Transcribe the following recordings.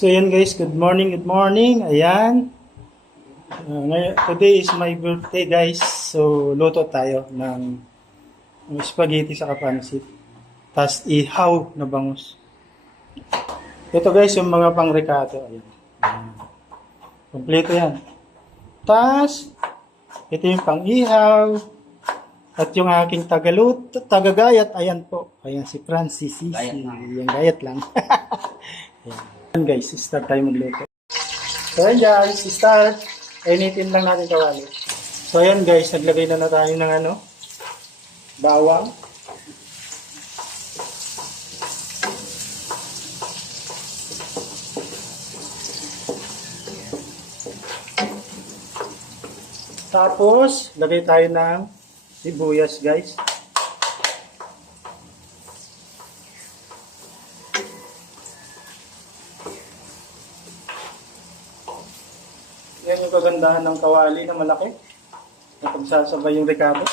So yan guys, good morning, good morning. Ayan. Uh, today is my birthday guys. So luto tayo ng spaghetti sa kapansit. Tapos ihaw na bangus. Ito guys, yung mga pang recado. Ayan. Ayan. Kompleto yan. Tapos, ito yung pang ihaw. At yung aking tagalut, tagagayat, ayan po. Ayan si Francis. Yung gayat lang. ayan. Ayan guys, start tayo magluto. So ayan guys, start. Initin lang natin kawali. So ayan guys, naglagay na na tayo ng ano, bawang. Tapos, lagay tayo ng sibuyas guys. Kagandahan ng kawali na malaki. Na pagsasabay yung rekado.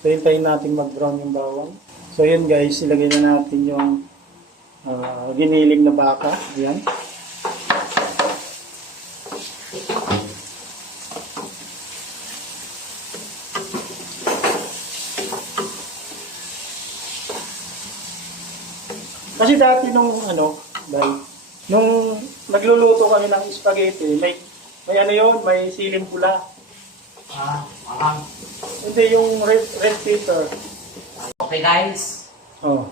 So, hintayin natin mag-brown yung bawang. So, yun guys, ilagay na natin yung ah, giniling na baka. Ayan. Kasi dati nung ano, dahil nung nagluluto kami ng spaghetti, may may ano yon, may siling pula. Ah, mahang. Hindi yung red, red pepper. Okay guys. Oh.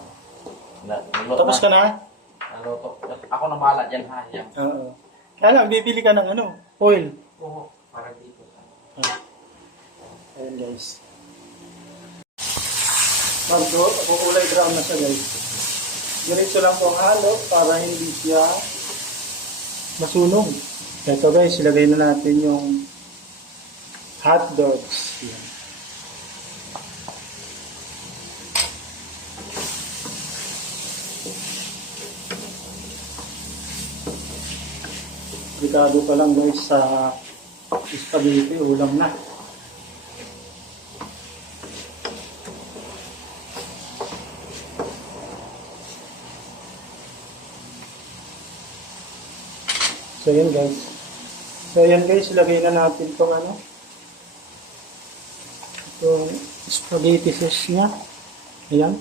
Na- Tapos ka na? Naluto. Ako na bahala dyan ha. Yan. Oo. Kaya lang, bibili ka ng ano, oil. Oo, para dito. Ah. Ayan guys. Magdo, kulay brown na siya guys. Diretso lang po ang halo para hindi siya masunog. Ito guys, ilagay na natin yung hot dogs. Yan. Delikado pa lang guys sa spaghetti, ulam na. So yan guys. So yan guys, ilagay na natin itong ano. Itong spaghetti sauce niya. Ayan.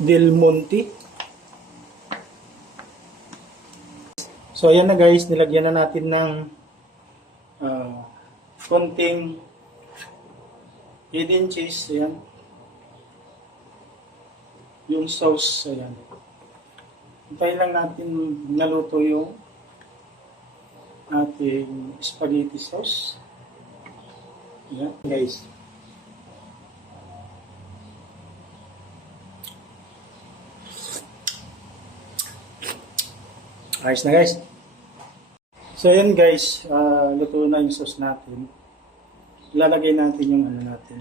Del Monte. So ayan na guys, nilagyan na natin ng ah, konting hidden cheese. Ayan. Yung sauce. Ayan. Hintayin lang natin naluto yung ating spaghetti sauce. Ayan, guys. Ayos na guys. So yan guys, ah, luto na yung sauce natin. Lalagay natin yung ano natin.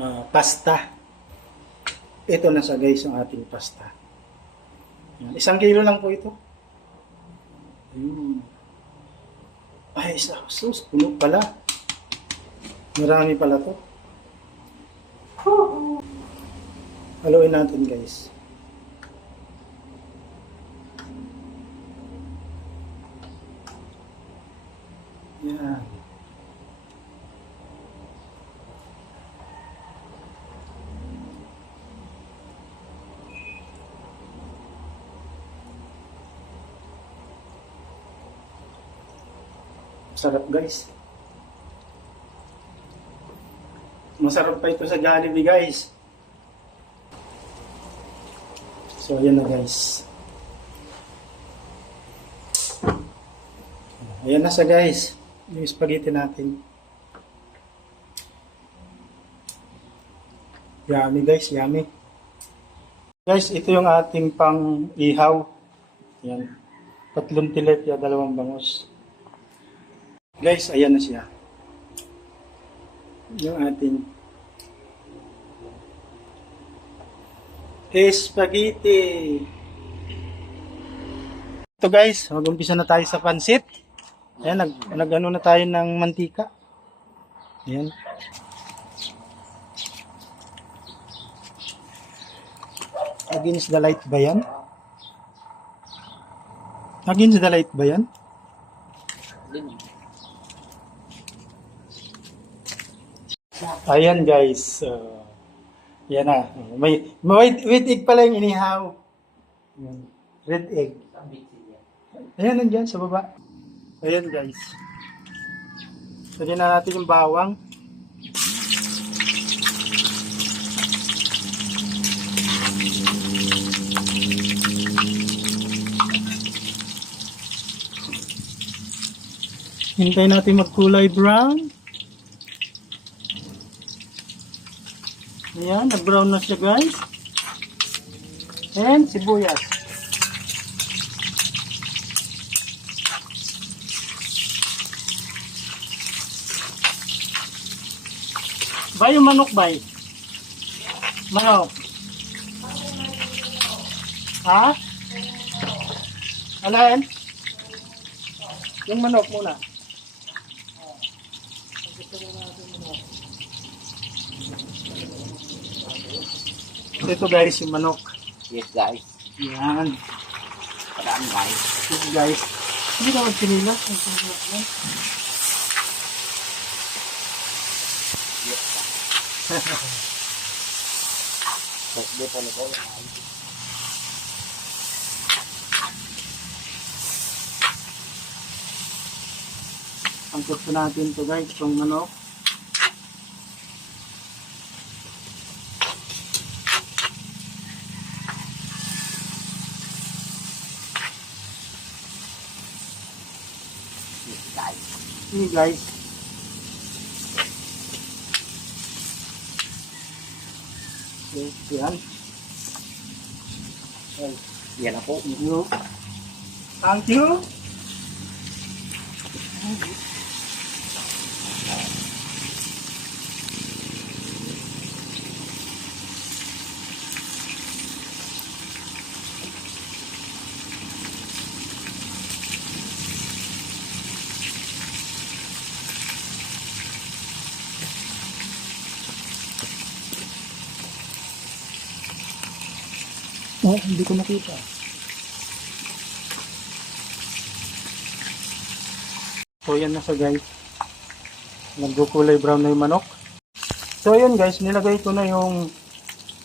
ah, pasta. Ito na sa guys ang ating pasta. Yan. Isang kilo lang po ito. Ayun. Ay, sa sauce. Puno pala. Marami pala to. Haluin natin guys. Yan. Sarap guys. Masarap pa ito sa Jollibee guys. So, ayan na guys. Ayan na siya guys. Yung spaghetti natin. Yummy guys, yummy. Guys, ito yung ating pang ihaw. Yan. Tatlong tilapia, dalawang bangus. Guys, ayan na siya. Yung ating spaghetti. Ito guys, mag-umpisa na tayo sa pansit. Ayan, nag, nag ano na tayo ng mantika. Ayan. Against the light ba yan? Against the light ba yan? Ayan guys. Uh, yan na. May, may red egg pala yung inihaw. Red egg. Ayan nandyan sa baba. Ayan guys. Lagyan na natin yung bawang. Hintay natin magkulay brown. Ayan, nag-brown na siya guys. And sibuyas. Yung manok bay. Manok. Ha? Alain? Yung manok muna. Ito guys, yung manok. Yes, guys. Yan. Paraan, guys. Ito guys. Hindi ka magsinila. Ang sinila ko. Yes, dito na ko. Ang gusto natin to guys, itong manok. Yes, guys. Ini guys. Okay, yan. Well, Yan ako. thank you. Oh, hindi ko nakita. So, yan na siya guys. Nagkukulay brown na yung manok. So, yan guys, nilagay ko na yung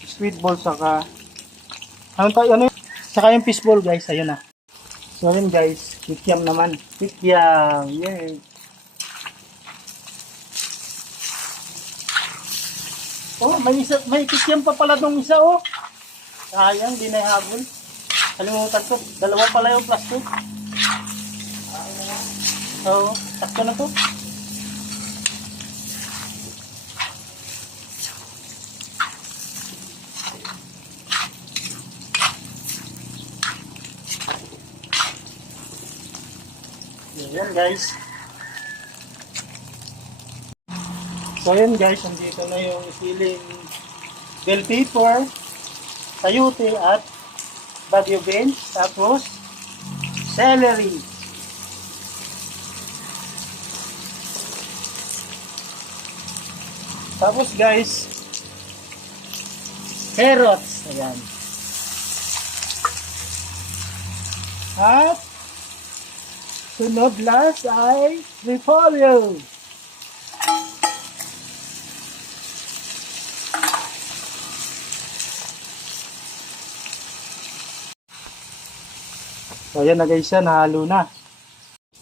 sweet ball saka ano tayo, ano? Saka yung fish ball guys, ayun na. So, yan guys, kikiam naman. Kikiam, yay. Oh, may isa, may kikiam pa pala dong isa oh. Sayang, di na ihabol. Kalimutan ko, dalawa pala yung plastic. So, sakto na to. Yan guys. So yan guys, andito na yung siling bell pepper, sayote at bagyo beans, tapos celery. Tapos guys, carrots. Ayan. At sunod last ay repolyo. So ayan na guys siya, nahalo na.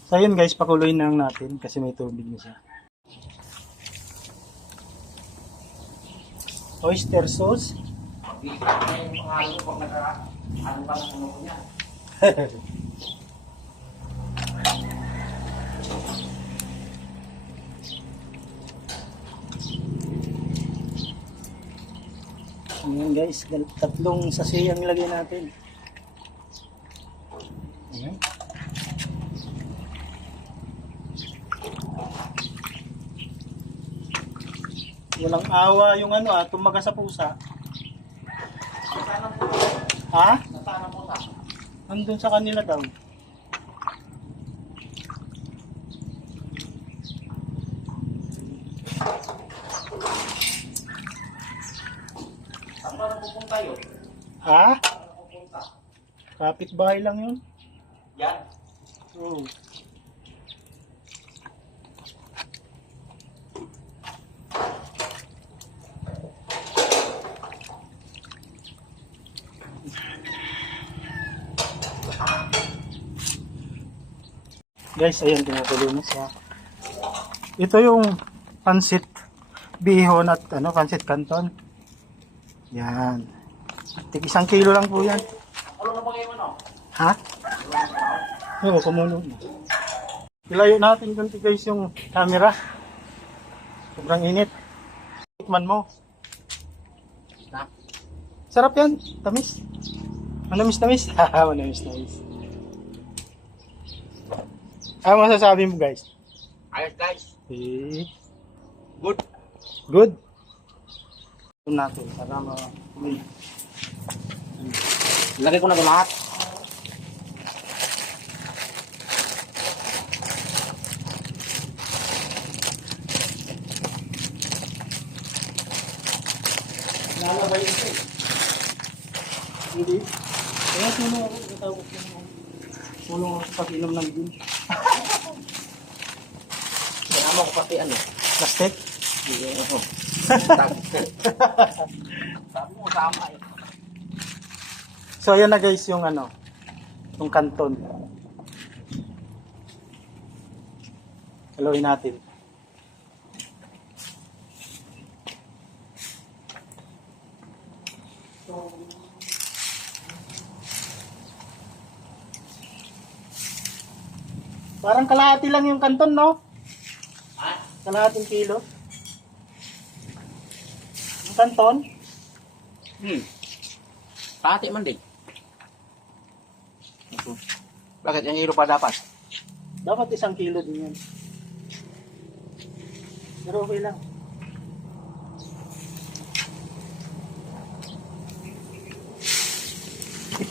So ayan guys, pakuloy na lang natin kasi may tubig na siya. Oyster sauce. Ayan guys, tatlong sasi ang ilagay natin. Ayan. Walang awa yung ano ah, tumaga sa pusa. Ha? Nasaan po ta? Andun sa kanila daw. Saan ba napupunta yun? Ha? Saan napupunta? Kapit-bahay lang yun. Yan. Oo. Guys, ayan kumukulo na siya. Ito yung pansit bihon at ano, pansit canton. Yan. Tig isang kilo lang po yan. Ano na ba kayo ano? Ha? Oo, kumulo. Ilayo natin kunti guys yung camera. Sobrang init. Tikman mo. Sarap yan. Tamis. Manamis tamis. Haha, manamis tamis. Ano masasabi mo guys? Ayos guys. Eh, Good. good. Ito natin para ma... Lagay ko na lahat. Lalabay ito eh. Hindi. Kaya tulong ako. Tulong ako sa pag-inom ng gin. Sinama ko pati ano. Plastic? Yung ano. Sabi mo sama eh. So ayan na guys yung ano, yung kanton. Haluin natin. Parang kalahati lang yung kanton, no? Ha? Kalahating kilo. Yung kanton, Hmm. Pati man din. Bakit yung hilo pa dapat? dapat isang kilo din yan. Pero okay lang.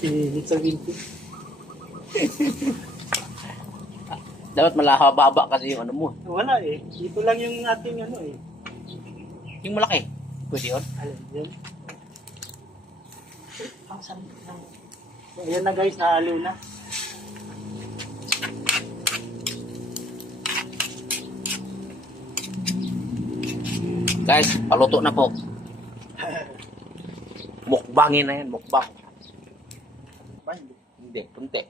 It's a winty. Dapat malahaba kasi yung ano mo. Wala eh. Ito lang yung ating ano eh. Yung malaki. Pwede yun. Alam yun. Ang. So, ayan na guys, nahalo na. Guys, paluto na po. Mukbangin na yan, mukbang. Ba, hindi. Punti.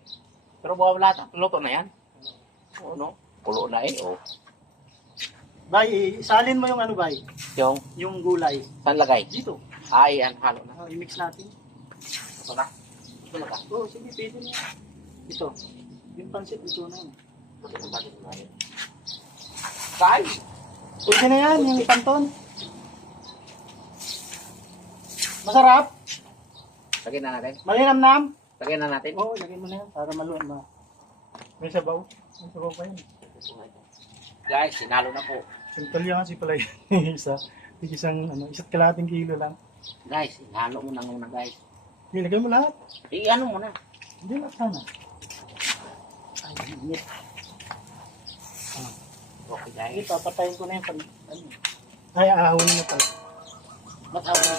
Pero wala na, paluto na yan. Oo, no? Pulo na eh, oh. Bay, isalin mo yung ano bay? Yung, Yung gulay. saan lagay? Dito. Ay, yan, halo na. Oh, i-mix natin. Ito na. Ito na ka. Oo, oh, sige, pwede na. Ito. Yung pansit, ito na. Bakit ang bakit na yan? Guys! Pwede na yan, yung kanton. Masarap. Lagyan na natin. Malinamnam. Lagyan na natin. Oo, lagay mo na yan para maluwan ma. May sabaw. Sabaw pa yan. Guys, sinalo na po. Santalya kasi pala yun. isa. Isang, ano, isa't kalating kilo lang. Guys, sinalo mo na muna guys. Ilagay mo lahat. Eh, ano mo na? Hindi lang sana. Ay, init. Okay guys. Sige, papatayin ko na yung pan... Ano. Ay, ahon mo pala. Ba't ako na?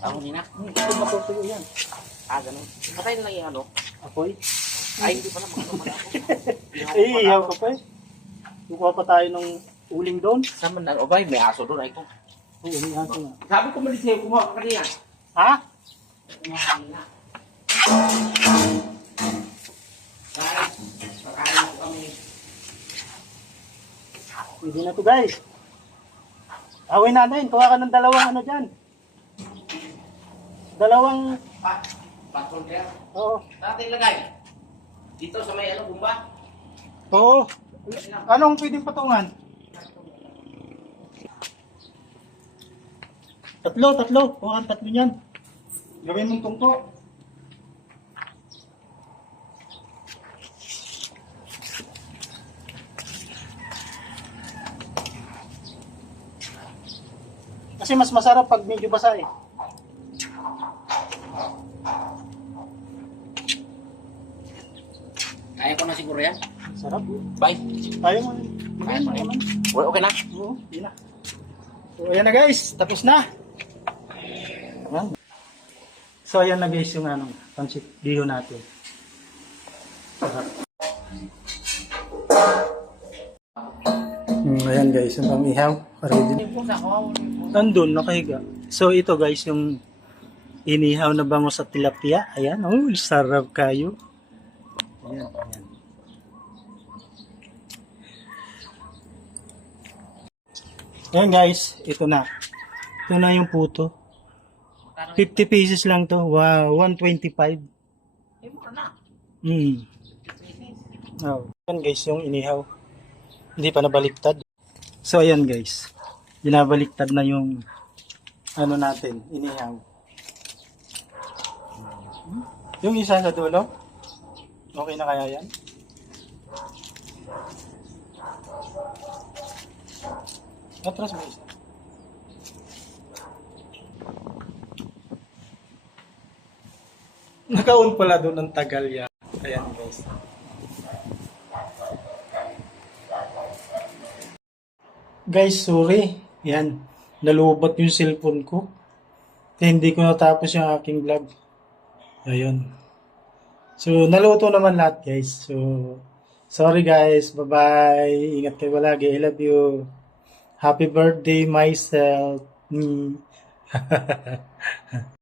Ako na? Hmm, ito matutuyo yan. Ah, ganun. Patay na yung ano. Apoy. Ay, hindi pala magkamala ako. Eh, ihaw ka pa eh. Kukuha pa tayo ng uling doon. Sama na, o ba, may aso doon. Ay ko. Oo, umihan ko na. Sabi ko malis sa'yo, kumuha ka kanina. Ha? Kumuha ka kanina. Pwede na to guys. Awin natin. Kuha ka ng dalawang ano dyan. Dalawang Ah, Patron kaya. Oo. Natin lagay. Dito sa may ano, bumba. Oo. Anong pwedeng patungan? Tatlo, tatlo. O, ang tatlo niyan. Gawin mong tungko. Kasi mas masarap pag medyo basa eh. Kaya ko na siguro yan. Sarap. Bye. Tayo mo. Kaya mo na yan. Well, okay na. Oo, yun na. So, ayan na guys. Tapos na. Ayan. So, ayan na guys yung ano, pancit biho natin. Sarap. Mm, ayan guys, yung pamihaw. Ready. Nandun, nakahiga. So, ito guys, yung inihaw na bango sa tilapia. Ayan, oh, sarap kayo. Ayan, ayan. Ayan guys, ito na. Ito na yung puto. 50 pieces lang to. Wow, 125. Eh, mura na. Hmm. Oh. Ayan guys, yung inihaw. Hindi pa nabaliktad. So ayan guys. Binabaliktad na yung ano natin, inihaw. Hmm. Yung isa sa dulo. Okay na kaya yan? Atras mo isa. Nakaon pala doon ng tagal yan. Ayan guys. Guys, sorry. Yan. Nalubot yung cellphone ko. Kaya hindi ko natapos yung aking vlog. Ayun. So, naluto naman lahat guys. So, sorry guys. Bye-bye. Ingat kayo palagi. I love you. Happy birthday myself. Mm.